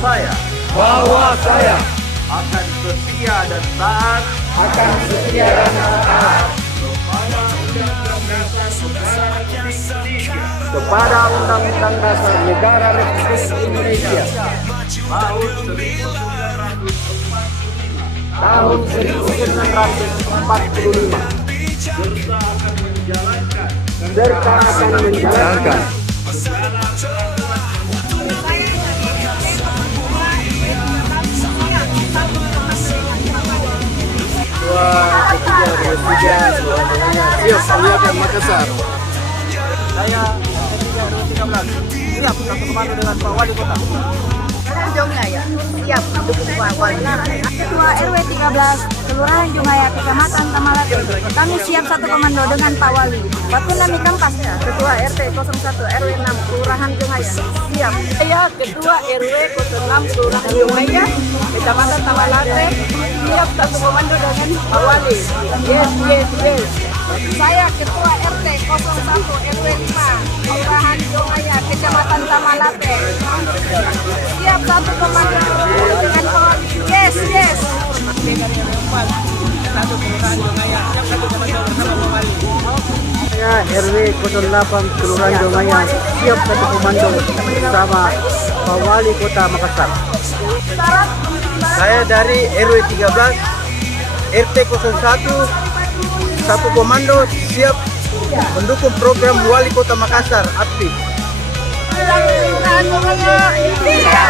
saya bahwa saya akan setia dan taat akan setia dan taat kepada Undang-Undang Dasar negara Republik Indonesia tahun 1945 serta akan menjalankan siap Kabupaten Makassar. Saya ketiga 13 siap satu komando dengan Pak Wali Kota. Jongaya, siap mendukung Pak Wali. Ketua RW 13, Kelurahan Jongaya, Kecamatan Tamalate. Kami siap satu komando dengan Pak Wali. Patunami Kampas, Ketua RT 01 RW 6, Kelurahan Jongaya. Siap. Saya Ketua RW 06 Kelurahan Jongaya, Kecamatan Tamalate. Siap satu komando dengan Pak Wali. Yes, yes, yes. Saya Ketua RT 01 RW 5, Kelurahan Jongaya, Kecamatan Tamalate. Siap satu komando dengan Pak Wali. Yes, yes. Saya RW 08 Kelurahan Jongaya siap satu komando bersama Pak Wali Kota Makassar. Saya dari RW 13 RT 01 satu komando siap mendukung program Wali Kota Makassar aktif. Kelurahan Jongaya, siap.